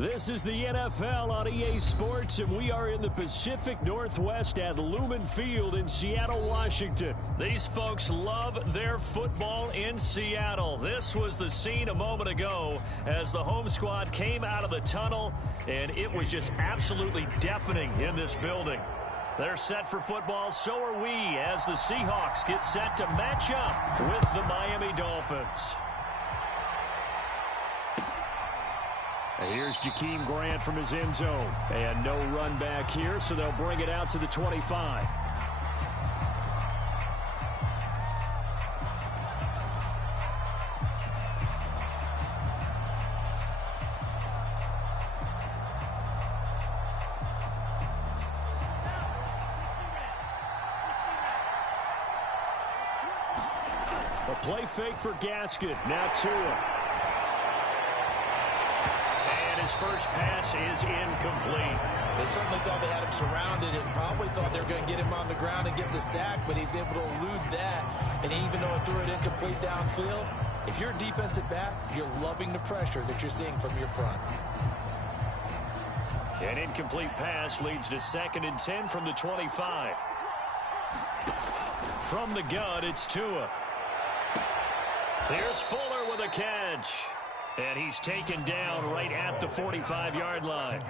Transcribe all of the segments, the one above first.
This is the NFL on EA Sports, and we are in the Pacific Northwest at Lumen Field in Seattle, Washington. These folks love their football in Seattle. This was the scene a moment ago as the home squad came out of the tunnel, and it was just absolutely deafening in this building. They're set for football, so are we, as the Seahawks get set to match up with the Miami Dolphins. Here's Jakeem Grant from his end zone. And no run back here, so they'll bring it out to the 25. A play fake for Gaskin. Now Tua. His first pass is incomplete. They certainly thought they had him surrounded and probably thought they were going to get him on the ground and get the sack, but he's able to elude that. And even though it threw it incomplete downfield, if you're a defensive back, you're loving the pressure that you're seeing from your front. An incomplete pass leads to 2nd and 10 from the 25. From the gun, it's Tua. Here's Fuller with a catch. And he's taken down right at the 45-yard line.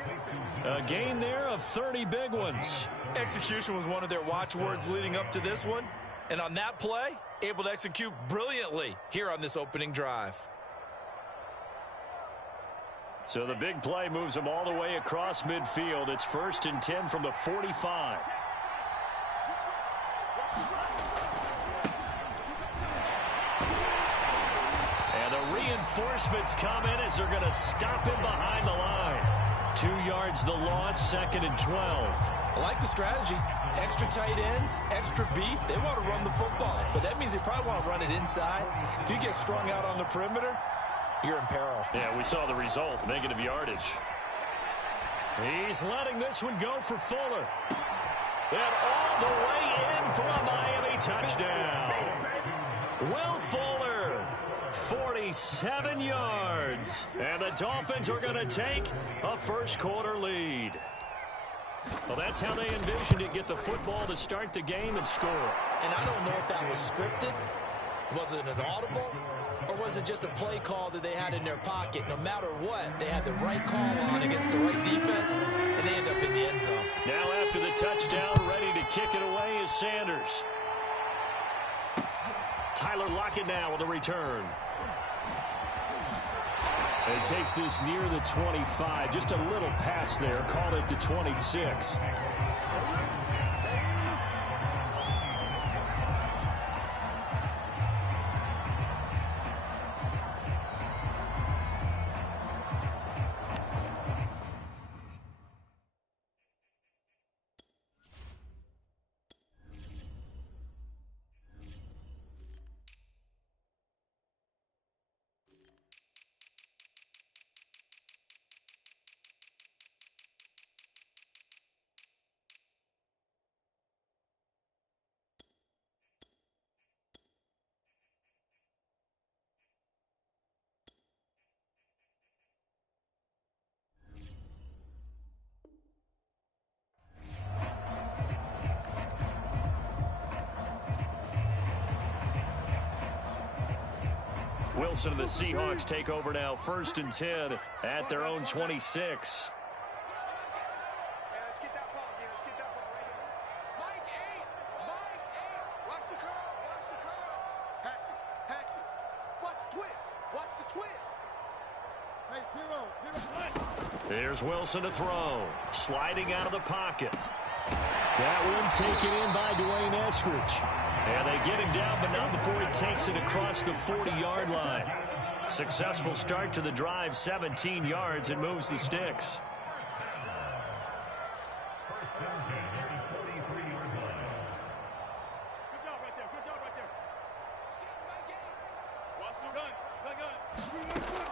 A gain there of 30 big ones. Execution was one of their watchwords leading up to this one. And on that play, able to execute brilliantly here on this opening drive. So the big play moves them all the way across midfield. It's 1st and 10 from the 45. Reinforcements come in as they're going to stop him behind the line. 2 yards the loss, 2nd and 12. I like the strategy. Extra tight ends, extra beef. They want to run the football, but that means they probably want to run it inside. If you get strung out on the perimeter, you're in peril. Yeah, we saw the result, negative yardage. He's letting this one go for Fuller. And all the way in for a Miami touchdown. Will Fuller, 47 yards. And the Dolphins are going to take a first-quarter lead. Well, that's how they envisioned it, get the football to start the game and score. And I don't know if that was scripted. Was it an audible? Or was it just a play call that they had in their pocket? No matter what, they had the right call on against the right defense, and they end up in the end zone. Now after the touchdown, ready to kick it away is Sanders. Tyler Lockett now with a return. It takes this near the 25. Just a little pass there. Called it the 26. Wilson and the Seahawks take over now, 1st and 10 at their own 26. Here's Wilson to throw. Sliding out of the pocket. That one taken in by Dwayne Eskridge. And they get him down, but not before he takes it across the 40-yard line. Successful start to the drive, 17 yards, and moves the sticks.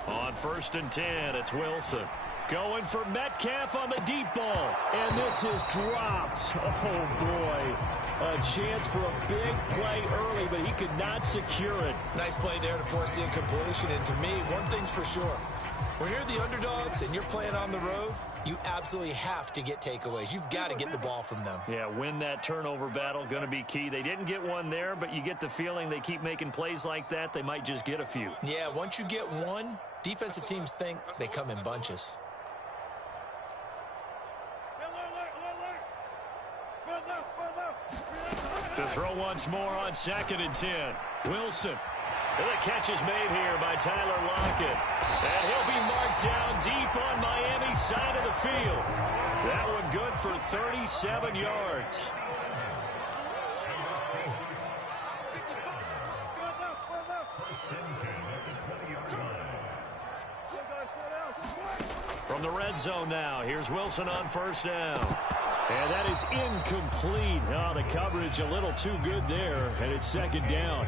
On 1st and 10, it's Wilson. Going for Metcalf on the deep ball. And this is dropped. Oh, boy. A chance for a big play early, but he could not secure it. Nice play there to force the incompletion. And to me, one thing's for sure. When you're the underdogs and you're playing on the road, you absolutely have to get takeaways. You've got to get the ball from them. Yeah, win that turnover battle, going to be key. They didn't get one there, but you get the feeling they keep making plays like that, they might just get a few. Yeah, once you get one, defensive teams think they come in bunches. To throw once more on 2nd and 10. Wilson. And the catch is made here by Tyler Lockett. And he'll be marked down deep on Miami's side of the field. That one good for 37 yards. From the red zone now, here's Wilson on 1st down. And that is incomplete. Oh, the coverage a little too good there, and it's 2nd down.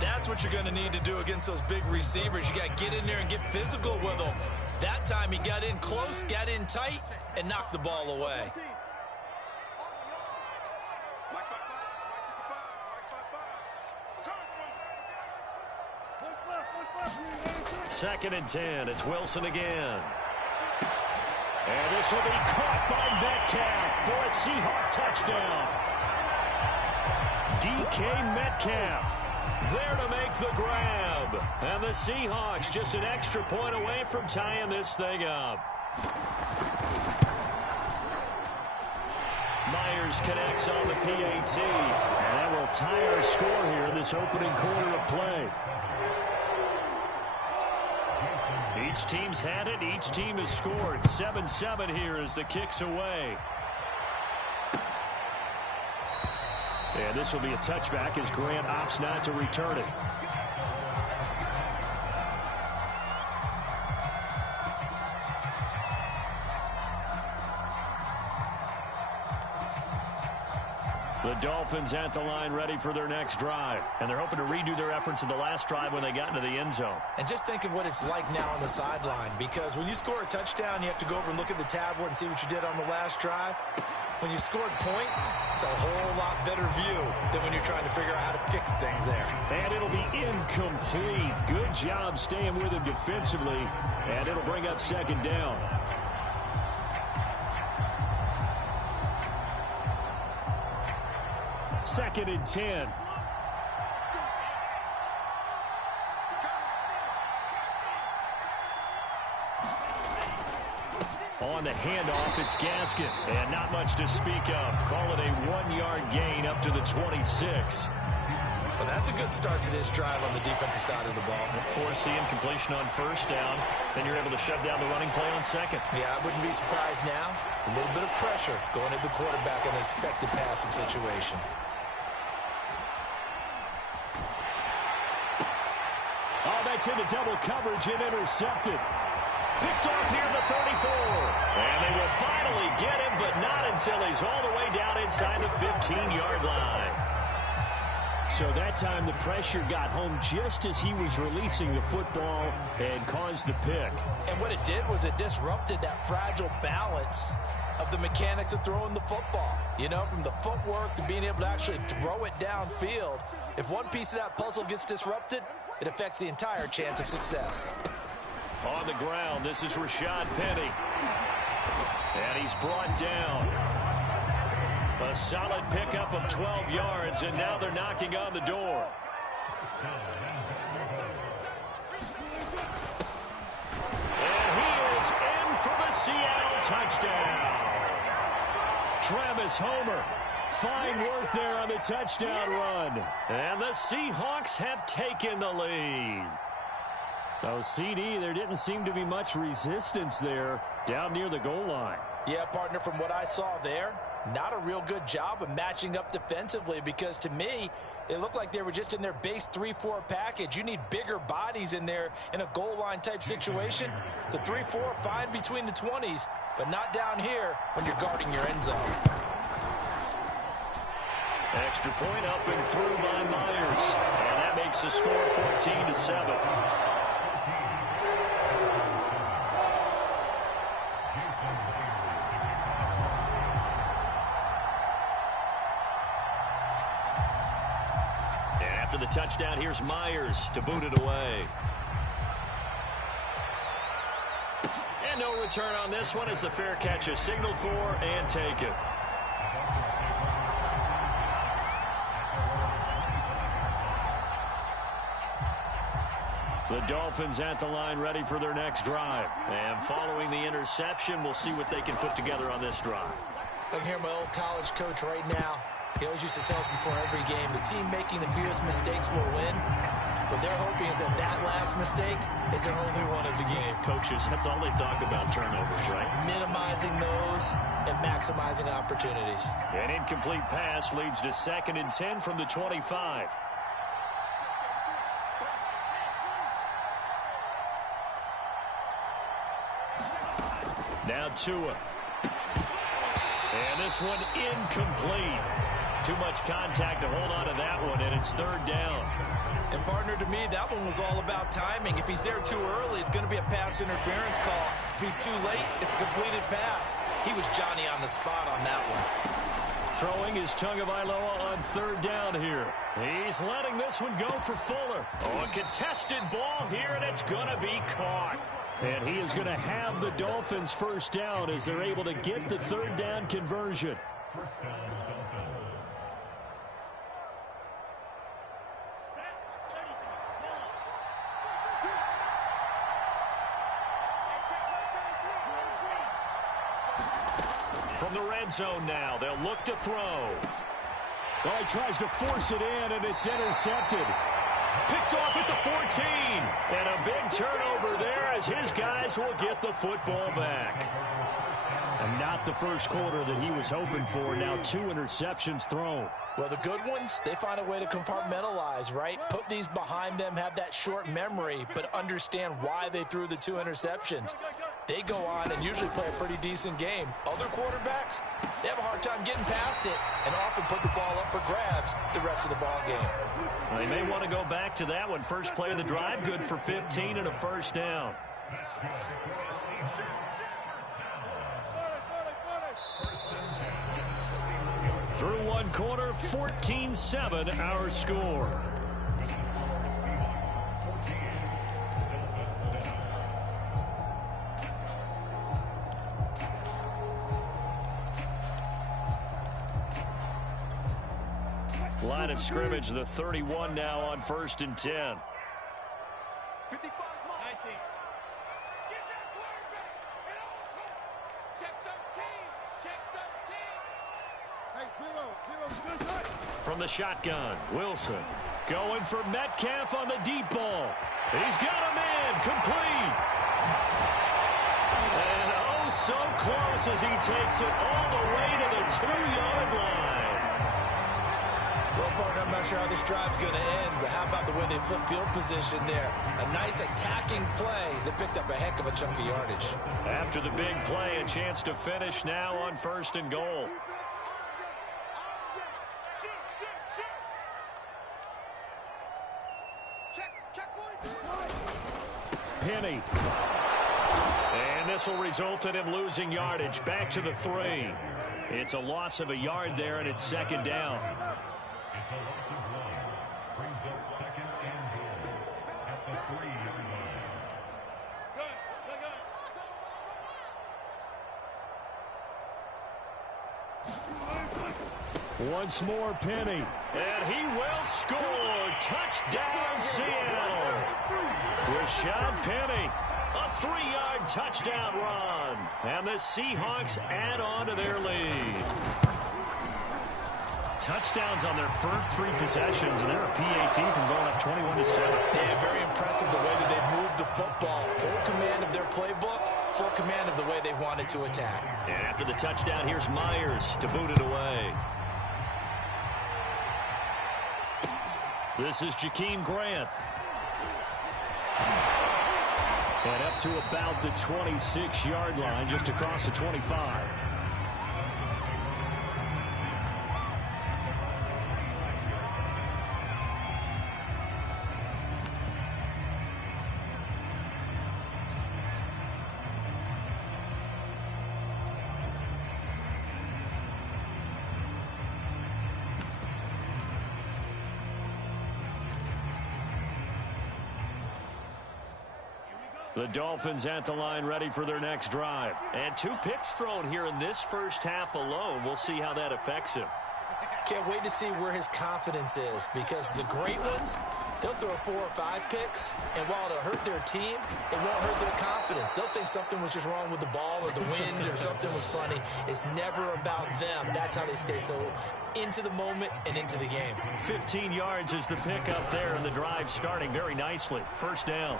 That's what you're going to need to do against those big receivers. You got to get in there and get physical with them. That time he got in close, got in tight, and knocked the ball away. Second and 10. It's Wilson again. And this will be caught by Metcalf for a Seahawk touchdown. DK Metcalf there to make the grab. And the Seahawks just an extra point away from tying this thing up. Myers connects on the PAT. And that will tie our score here in this opening quarter of play. Each team's had it. Each team has scored. 7-7 here as the kick's away. And this will be a touchback as Grant opts not to return it. The Dolphins at the line ready for their next drive. And they're hoping to redo their efforts in the last drive when they got into the end zone. And just think of what it's like now on the sideline, because when you score a touchdown, you have to go over and look at the tablet and see what you did on the last drive. When you scored points, it's a whole lot better view than when you're trying to figure out how to fix things there. And it'll be incomplete. Good job staying with him defensively. And it'll bring up 2nd down. Second and 10. On the handoff, it's Gaskin. And not much to speak of. Call it a 1-yard gain up to the 26. Well, that's a good start to this drive on the defensive side of the ball. Forcing completion on 1st down. Then you're able to shut down the running play on 2nd. Yeah, I wouldn't be surprised now. A little bit of pressure going at the quarterback in an expected passing situation. Oh, that's into double coverage and intercepted. Picked off near the 34. And they will finally get him, but not until he's all the way down inside the 15-yard line. So that time the pressure got home just as he was releasing the football and caused the pick. And what it did was it disrupted that fragile balance of the mechanics of throwing the football. You know, from the footwork to being able to actually throw it downfield. If one piece of that puzzle gets disrupted, it affects the entire chance of success. On the ground, this is Rashad Penny. And he's brought down. A solid pickup of 12 yards, and now they're knocking on the door. And he is in for the Seattle touchdown. Travis Homer. Fine work there on the touchdown run. And the Seahawks have taken the lead. So, CD, there didn't seem to be much resistance there down near the goal line. Yeah, partner, from what I saw there, not a real good job of matching up defensively, because to me, it looked like they were just in their base 3-4 package. You need bigger bodies in there in a goal line type situation. The 3-4, fine between the 20s, but not down here when you're guarding your end zone. Extra point up and through by Myers. And that makes the score 14-7. And after the touchdown, here's Myers to boot it away. And no return on this one as the fair catch is signaled for and taken. The Dolphins at the line ready for their next drive. And following the interception, we'll see what they can put together on this drive. I can hear my old college coach right now. He always used to tell us before every game, the team making the fewest mistakes will win. What they're hoping is that last mistake is their only one of the game. Coaches, that's all they talk about, turnovers, right? Minimizing those and maximizing opportunities. An incomplete pass leads to 2nd and 10 from the 25. Now Tua. And this one incomplete. Too much contact to hold on to that one, and it's 3rd down. And partner, to me, that one was all about timing. If he's there too early, it's going to be a pass interference call. If he's too late, it's a completed pass. He was Johnny on the spot on that one. Throwing is Tagovailoa on 3rd down here. He's letting this one go for Fuller. Oh, a contested ball here, and it's going to be caught. And he is going to have the Dolphins' 1st down as they're able to get the 3rd down conversion. From the red zone now, they'll look to throw. Oh, he tries to force it in, and it's intercepted. Picked off at the 14. And a big turnover there as his guys will get the football back. And not the first quarter that he was hoping for. Now 2 interceptions thrown. Well, the good ones, they find a way to compartmentalize, right? Put these behind them, have that short memory, but understand why they threw the 2 interceptions. They go on and usually play a pretty decent game. Other quarterbacks, they have a hard time getting past it and often put the ball up for grabs the rest of the ball game. Well, they may want to go back to that one. First play of the drive, good for 15 and a 1st down. Through one quarter, 14-7 our score. Line of scrimmage, the 31 now on 1st and 10. From the shotgun, Wilson going for Metcalf on the deep ball. He's got him in, complete. And oh, so close as he takes it all the way to the 2-yard line. Well, partner, I'm not sure how this drive's going to end, but how about the way they flip field position there? A nice attacking play that picked up a heck of a chunk of yardage. After the big play, a chance to finish now on 1st and goal. Penny. And this will result in him losing yardage. Back to the 3. It's a loss of a yard there, and it's 2nd down. Once more, Penny. And he will score. Touchdown, Seattle. Rashad Penny. A 3-yard touchdown run. And the Seahawks add on to their lead. Touchdowns on their first 3 possessions, and they're a PAT from going up 21-7. Yeah, very impressive the way that they've moved the football. Full command of their playbook, full command of the way they wanted to attack. And after the touchdown, here's Myers to boot it away. This is Jakeem Grant. And up to about the 26-yard line, just across the 25. The Dolphins at the line ready for their next drive. And 2 picks thrown here in this first half alone. We'll see how that affects him. Can't wait to see where his confidence is, because the great ones, they'll throw 4 or 5 picks, and while it'll hurt their team, it won't hurt their confidence. They'll think something was just wrong with the ball or the wind or something was funny. It's never about them. That's how they stay so into the moment and into the game. 15 yards is the pick up there, and the drive starting very nicely. First down.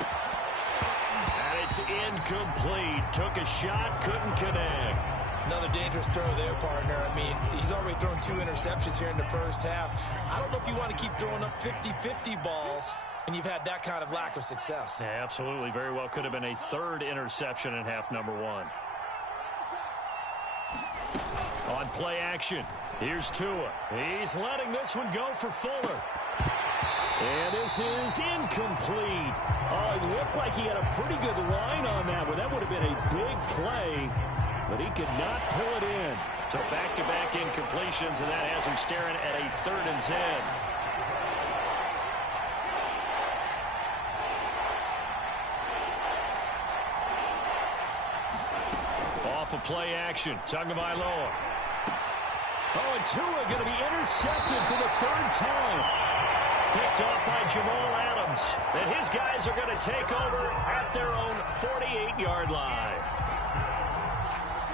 And it's incomplete. Took a shot, couldn't connect. Another dangerous throw there, partner. I mean, he's already thrown 2 interceptions here in the first half. I don't know if you want to keep throwing up 50-50 balls when you've had that kind of lack of success. Yeah, absolutely. Very well could have been a 3rd interception in half number 1. On play action, here's Tua. He's letting this one go for Fuller. And this is incomplete. Oh, it looked like he had a pretty good line on that one. That would have been a big play, but he could not pull it in. So back-to-back incompletions, and that has him staring at a 3rd and 10. Off of play action, Tagovailoa. Oh, and Tua going to be intercepted for the 3rd time. Picked off by Jamal Adams. And his guys are going to take over at their own 48-yard line.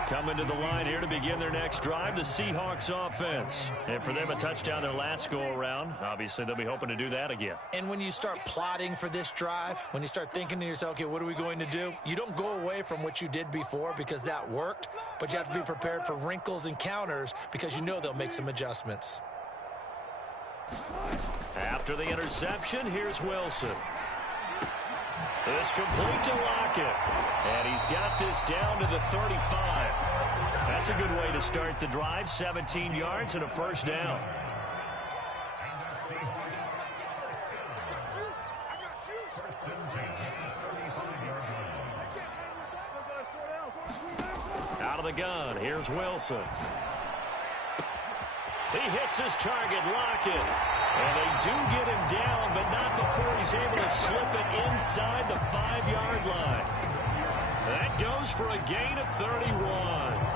Coming to the line here to begin their next drive, the Seahawks offense. And for them, a touchdown their last go-around. Obviously, they'll be hoping to do that again. And when you start plotting for this drive, when you start thinking to yourself, okay, what are we going to do? You don't go away from what you did before because that worked, but you have to be prepared for wrinkles and counters because you know they'll make some adjustments. After the interception, here's Wilson. It's complete to Lockett. And he's got this down to the 35. That's a good way to start the drive. 17 yards and a first down. Out of the gun, here's Wilson. He hits his target, Lockett. And they do get him down, but not before he's able to slip it inside the 5-yard line. That goes for a gain of 31.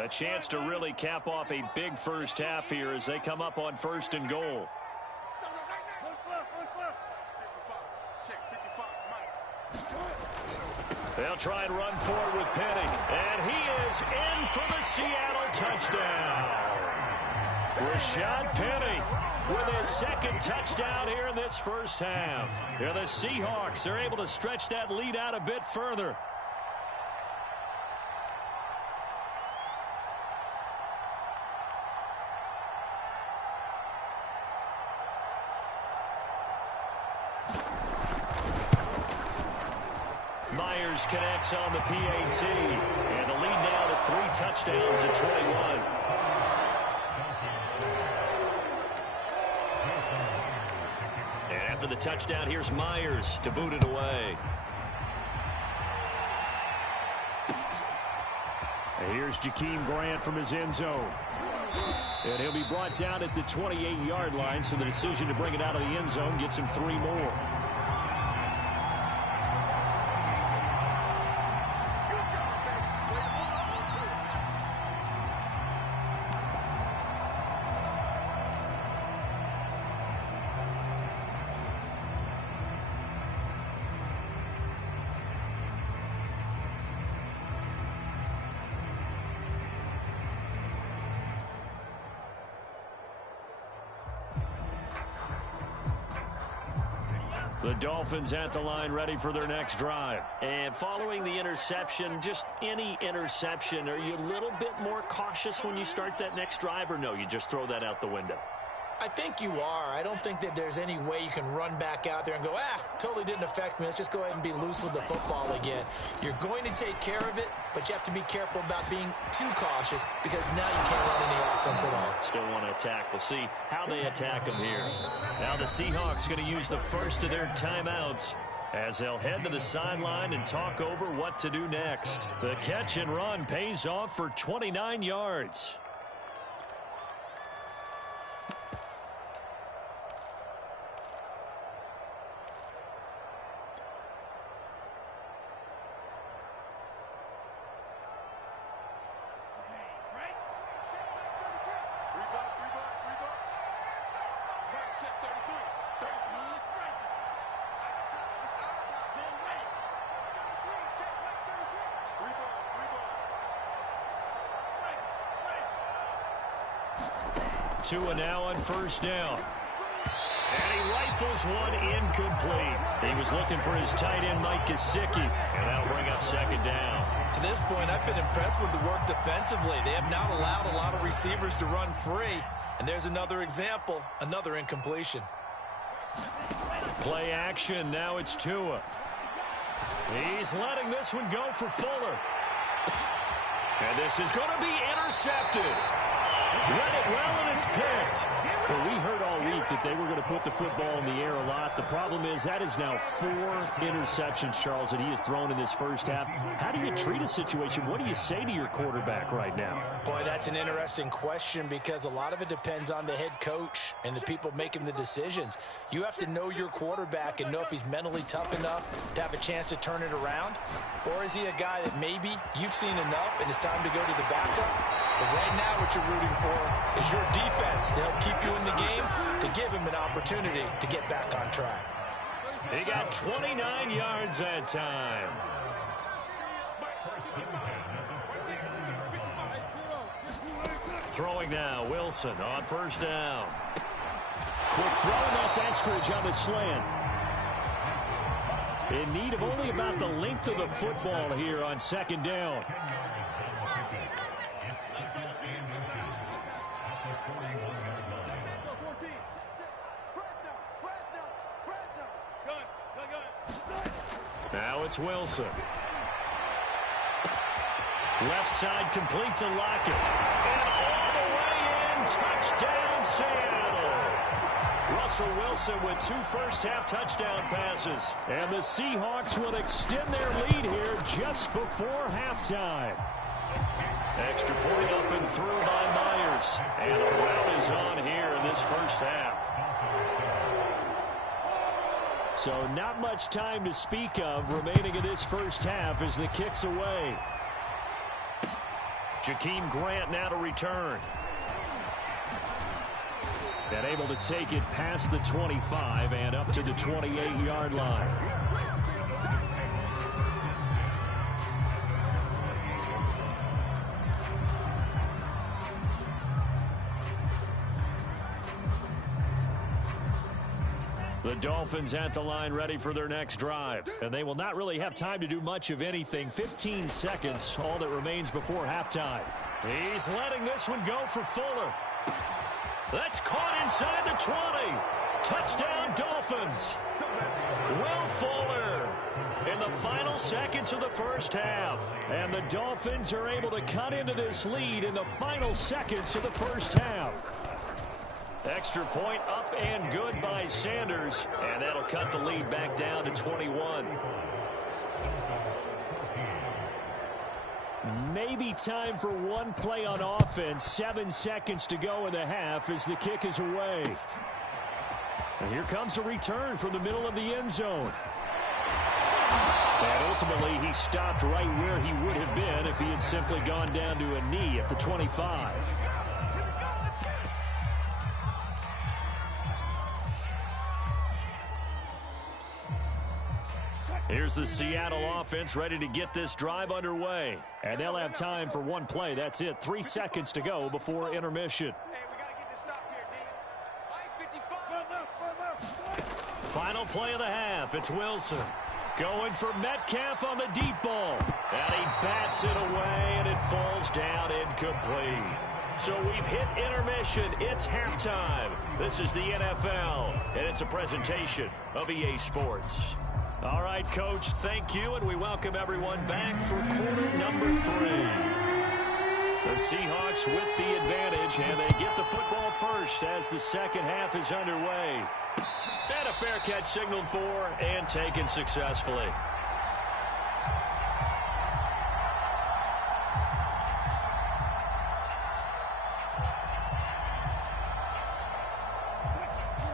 A chance to really cap off a big first half here as they come up on 1st and goal. They'll try and run forward with Penny. And he is in for the Seattle touchdown. Rashad Penny with his 2nd touchdown here in this first half. Here the Seahawks are able to stretch that lead out a bit further. Myers connects on the PAT. And the lead now to 3 touchdowns at 21. And after the touchdown, here's Myers to boot it away. And here's Jakeem Grant from his end zone. And he'll be brought down at the 28-yard line, so the decision to bring it out of the end zone gets him 3 more. The Dolphins at the line ready for their next drive. And following the interception, just any interception, are you a little bit more cautious when you start that next drive, or no, you just throw that out the window? I think you are. I don't think that there's any way you can run back out there and go, totally didn't affect me. Let's just go ahead and be loose with the football again. You're going to take care of it, but you have to be careful about being too cautious because now you can't run any offense at all. Still want to attack. We'll see how they attack them here. Now the Seahawks going to use the first of their timeouts as they'll head to the sideline and talk over what to do next. The catch and run pays off for 29 yards. Tua now on first down. And he rifles one incomplete. He was looking for his tight end, Mike Gesicki, and that'll bring up second down. To this point, I've been impressed with the work defensively. They have not allowed a lot of receivers to run free. And there's another example, another incompletion. Play action. Now it's Tua. He's letting this one go for Fuller. And this is going to be intercepted. Read it well, and it's picked. Well, we heard all week that they were going to put the football in the air a lot. The problem is that is now 4 interceptions, Charles, that he has thrown in this first half. How do you treat a situation? What do you say to your quarterback right now? Boy, that's an interesting question because a lot of it depends on the head coach and the people making the decisions. You have to know your quarterback and know if he's mentally tough enough to have a chance to turn it around. Or is he a guy that maybe you've seen enough and it's time to go to the backup? But right now what you're rooting for is your defense to help keep you in the game, to give him an opportunity to get back on track. He got 29 yards that time. Throwing now, Wilson on first down. Quick throw, and that's Eskridge on the slant. In need of only about the length of the football here on second down. Now it's Wilson. Left side complete to Lockett. And all the way in, touchdown Seattle. Russell Wilson with 2 first-half touchdown passes. And the Seahawks will extend their lead here just before halftime. Extra point up and through by Myers. And a rout is on here in this first half. So not much time to speak of remaining in this first half as the kick's away. Jakeem Grant now to return. And able to take it past the 25 and up to the 28-yard line. The Dolphins at the line ready for their next drive. And they will not really have time to do much of anything. 15 seconds, all that remains before halftime. He's letting this one go for Fuller. That's caught inside the 20. Touchdown, Dolphins. Will Fuller in the final seconds of the first half. And the Dolphins are able to cut into this lead in the final seconds of the first half. Extra point up and good by Sanders. And that'll cut the lead back down to 21. Maybe time for one play on offense. 7 seconds to go in the half as the kick is away. And here comes a return from the middle of the end zone. And ultimately, he stopped right where he would have been if he had simply gone down to a knee at the 25. Here's the Seattle offense ready to get this drive underway. And they'll have time for one play. That's it. 3 seconds to go before intermission. Final play of the half. It's Wilson. Going for Metcalf on the deep ball. And he bats it away, and it falls down incomplete. So we've hit intermission. It's halftime. This is the NFL, and it's a presentation of EA Sports. All right, Coach, thank you, and we welcome everyone back for quarter number 3. The Seahawks with the advantage, and they get the football first as the second half is underway. And a fair catch signaled for and taken successfully.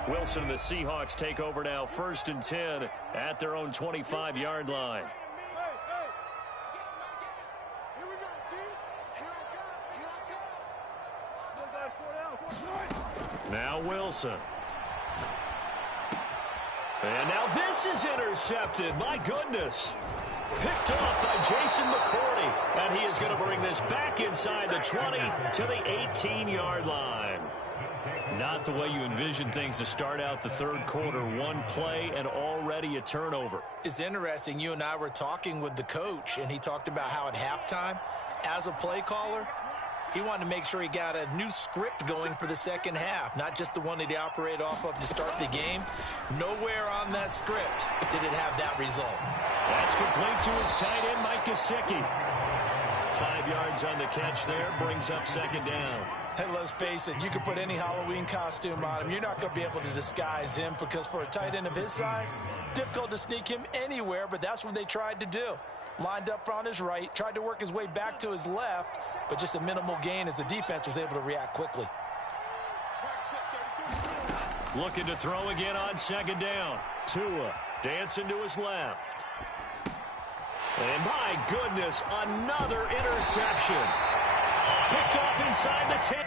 Wilson and the Seahawks take over now, 1st and 10 at their own 25-yard line. Now Wilson. And now this is intercepted. My goodness. Picked off by Jason McCourty. And he is going to bring this back inside the 20 to the 18-yard line. Not the way you envision things to start out the third quarter. One play and already a turnover. It's interesting. You and I were talking with the coach, and he talked about how at halftime, as a play caller, he wanted to make sure he got a new script going for the second half, not just the one that he operated off of to start the game. Nowhere on that script did it have that result. That's complete to his tight end, Mike Gesicki. 5 yards on the catch there, brings up second down. And let's face it, you can put any Halloween costume on him. You're not going to be able to disguise him because for a tight end of his size, difficult to sneak him anywhere, but that's what they tried to do. Lined up on his right, tried to work his way back to his left, but just a minimal gain as the defense was able to react quickly. Looking to throw again on second down. Tua dancing to his left. And my goodness, another interception. Picked off inside the 10.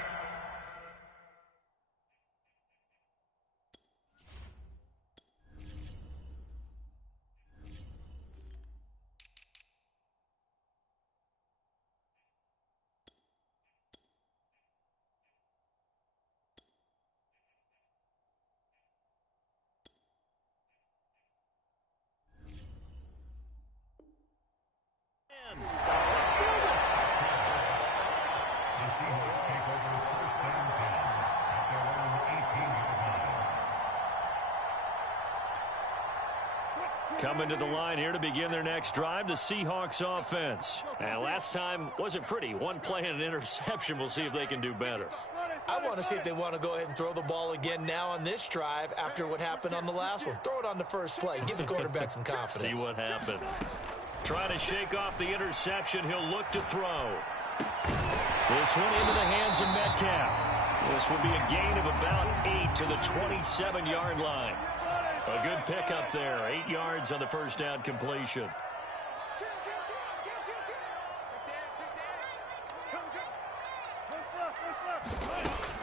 Coming to the line here to begin their next drive, the Seahawks offense. And last time wasn't pretty. One play and an interception. We'll see if they can do better. I want to see if they want to go ahead and throw the ball again now on this drive after what happened on the last one. Throw it on the first play. Give the quarterback some confidence. See what happens. Trying to shake off the interception. He'll look to throw. This one into the hands of Metcalf. This will be a gain of about 8 to the 27-yard line. A good pickup there. 8 yards on the first down completion.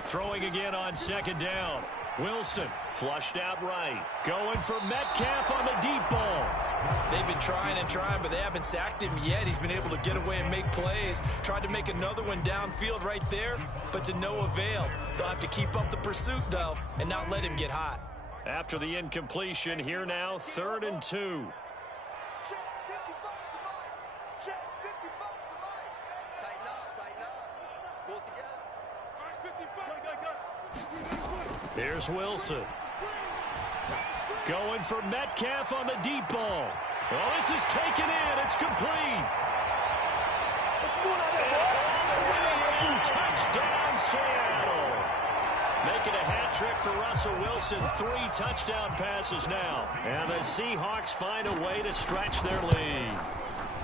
Throwing again on second down. Wilson flushed out right. Going for Metcalf on the deep ball. They've been trying and trying, but they haven't sacked him yet. He's been able to get away and make plays. Tried to make another one downfield right there, but to no avail. They'll have to keep up the pursuit, though, and not let him get hot. After the incompletion, here now, 3rd and 2. Here's Wilson. Going for Metcalf on the deep ball. Oh, this is taken in. It's complete. Touchdown, Seattle. Making a hat trick for Russell Wilson. 3 touchdown passes now. And the Seahawks find a way to stretch their lead.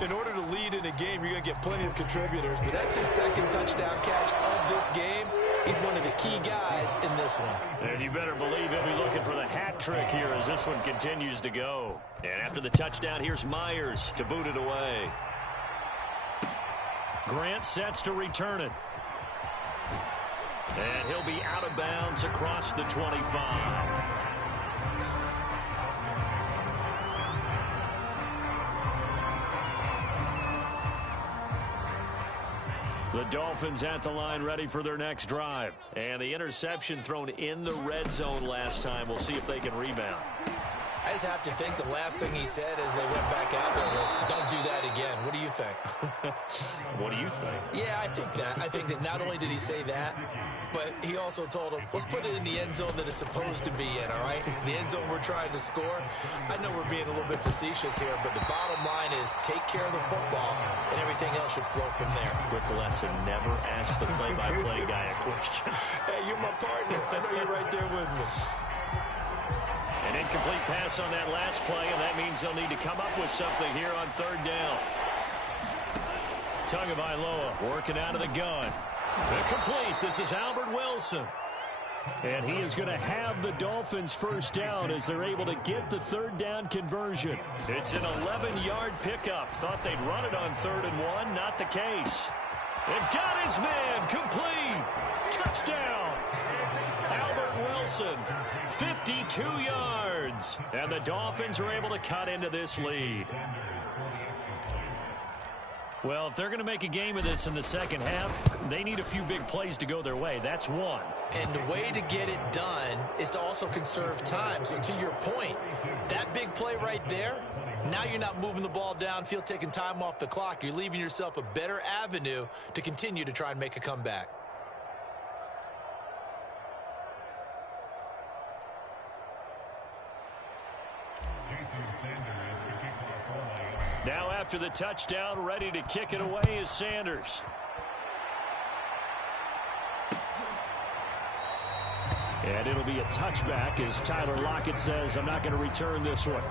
In order to lead in a game, you're going to get plenty of contributors, but that's his 2nd touchdown catch of this game. He's one of the key guys in this one. And you better believe he'll be looking for the hat trick here as this one continues to go. And after the touchdown, here's Myers to boot it away. Grant sets to return it. And he'll be out of bounds across the 25. The Dolphins at the line ready for their next drive. And the interception thrown in the red zone last time. We'll see if they can rebound. I just have to think the last thing he said as they went back out there was, don't do that again. What do you think? What do you think? Yeah, I think that. I think that not only did he say that, but he also told him, let's put it in the end zone that it's supposed to be in, all right? The end zone we're trying to score. I know we're being a little bit facetious here, but the bottom line is take care of the football, and everything else should flow from there. Quick lesson, never ask the play-by-play guy a question. Hey, you're my partner. I know you're right there with me. An incomplete pass on that last play, and that means they'll need to come up with something here on third down. Tagovailoa working out of the gun. Incomplete. This is Albert Wilson. And he is going to have the Dolphins first down as they're able to get the third down conversion. It's an 11-yard pickup. Thought they'd run it on 3rd and 1. Not the case. And got his man. Complete. Touchdown. Albert Wilson, 52 yards. And the Dolphins are able to cut into this lead. Well, if they're going to make a game of this in the second half, they need a few big plays to go their way. That's one. And the way to get it done is to also conserve time. So to your point, that big play right there, now you're not moving the ball downfield, taking time off the clock. You're leaving yourself a better avenue to continue to try and make a comeback. Now after the touchdown, ready to kick it away is Sanders. And it'll be a touchback as Tyler Lockett says, I'm not going to return this one.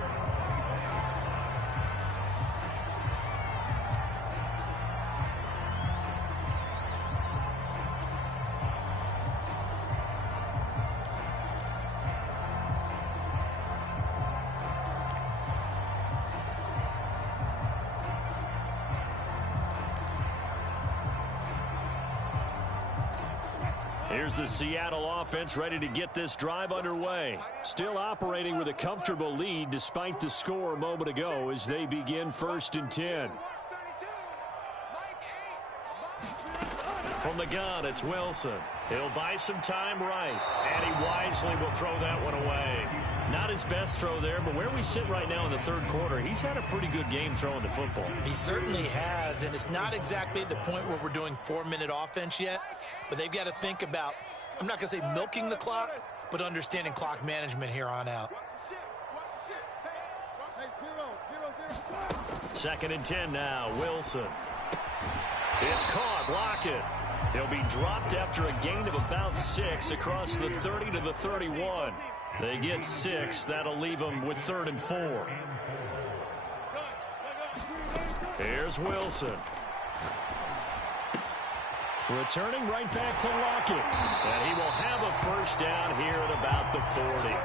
Here's the Seattle offense ready to get this drive underway. Still operating with a comfortable lead despite the score a moment ago as they begin 1st and 10. From the gun, it's Wilson. He'll buy some time right, and he wisely will throw that one away. Not his best throw there, but where we sit right now in the third quarter, he's had a pretty good game throwing the football. He certainly has, and it's not exactly at the point where we're doing 4-minute offense yet, but they've got to think about, I'm not going to say milking the clock, but understanding clock management here on out. 2nd and 10 now, Wilson. It's caught, Lockett. He'll be dropped after a gain of about 6 across the 30 to the 31. They get 6. That'll leave them with 3rd and 4. Here's Wilson. Returning right back to Lockett. And he will have a first down here at about the 40.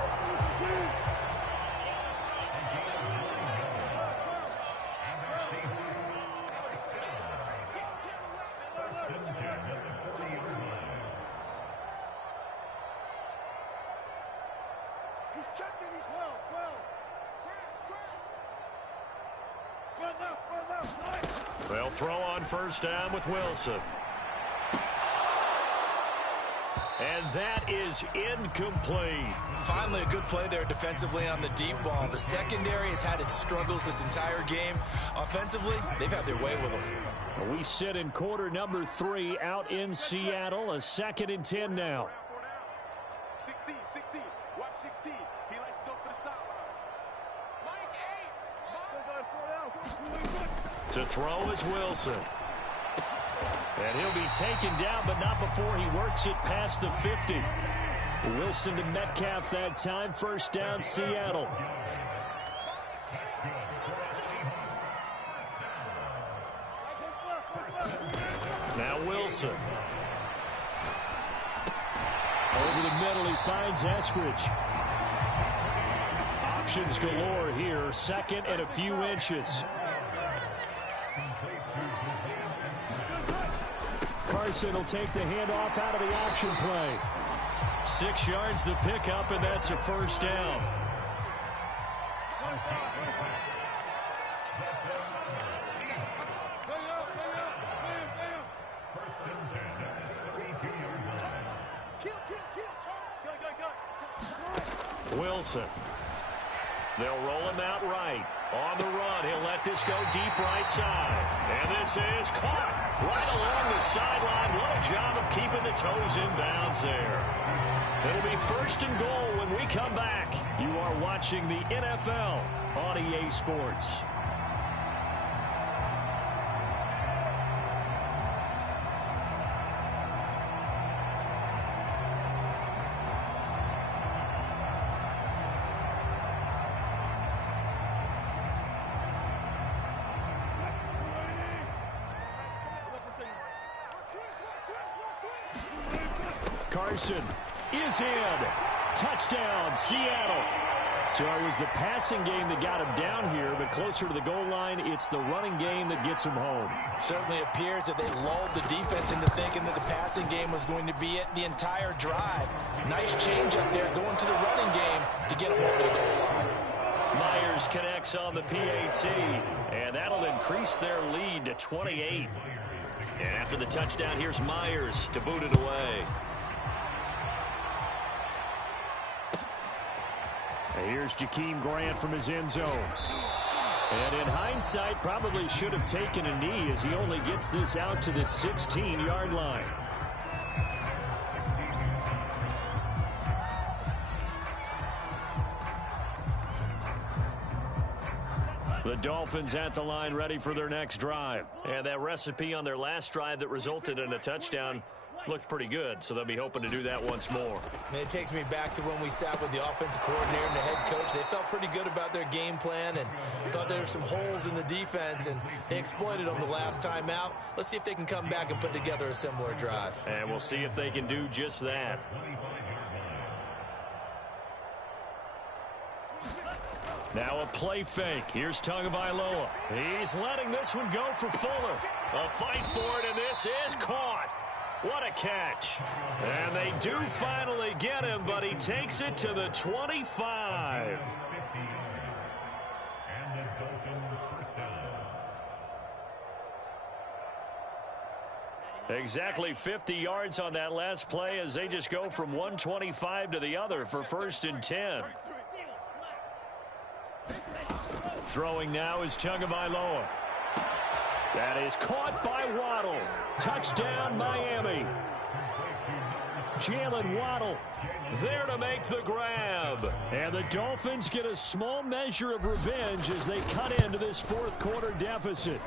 They'll throw on first down with Wilson. And that is incomplete. Finally, a good play there defensively on the deep ball. The secondary has had its struggles this entire game. Offensively, they've had their way with them. We sit in quarter number 3 out in Seattle. A 2nd and 10 now. 16. Watch 16. He likes to go for the sideline. To throw is Wilson. And he'll be taken down, but not before he works it past the 50. Wilson to Metcalf that time. First down, Seattle. Now Wilson. Over the middle, he finds Eskridge. Options galore here. 2nd and a few inches. Carson will take the handoff out of the option play. 6 yards the pickup, and that's a first down. Wilson. They'll roll him out right. On the run, he'll let this go deep right side. And this is caught right along the sideline. What a job of keeping the toes in bounds there. It'll be 1st and goal when we come back. You are watching the NFL on EA Sports. Carson is in. Touchdown, Seattle. So it was the passing game that got him down here, but closer to the goal line, it's the running game that gets him home. Certainly appears that they lulled the defense into thinking that the passing game was going to be it the entire drive. Nice change up there going to the running game to get him over the goal line. Myers connects on the PAT, and that'll increase their lead to 28. And after the touchdown, here's Myers to boot it away. Here's Jakeem Grant from his end zone. And in hindsight, probably should have taken a knee as he only gets this out to the 16-yard line. The Dolphins at the line ready for their next drive. And that recipe on their last drive that resulted in a touchdown looked pretty good, so they'll be hoping to do that once more. And it takes me back to when we sat with the offensive coordinator and the head coach. They felt pretty good about their game plan and thought there were some holes in the defense, and they exploited them the last time out. Let's see if they can come back and put together a similar drive. And we'll see if they can do just that. Now a play fake. Here's Tagovailoa. He's letting this one go for Fuller. A fight for it, and this is caught. What a catch. And they do finally get him, but he takes it to the 25. Exactly 50 yards on that last play as they just go from 125 to the other for 1st and 10. Throwing now is Tagovailoa. That is caught by Waddle. Touchdown, Miami. Jalen Waddle there to make the grab. And the Dolphins get a small measure of revenge as they cut into this 4th quarter deficit.